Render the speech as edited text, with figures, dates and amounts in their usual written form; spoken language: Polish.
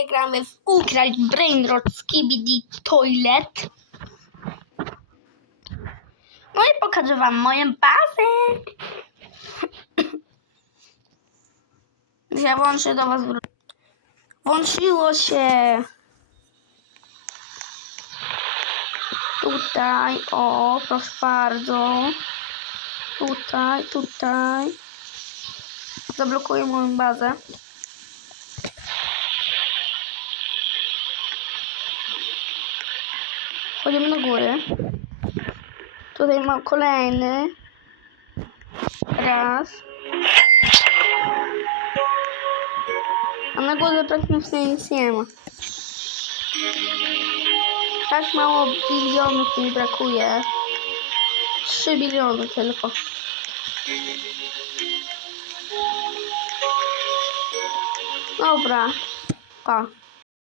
Gramy w Ukraść Brainrot Skibidi Toilet. No i pokażę wam moją bazę. Ja włączę do was. Włączyło się. Tutaj, o, proszę bardzo. Tutaj. Zablokuję moją bazę. Chodzimy na górę. Tutaj mam kolejny. Raz. A na górze praktycznie nic nie ma. Tak mało bilionów mi brakuje. 3 biliony tylko. Dobra. Pa.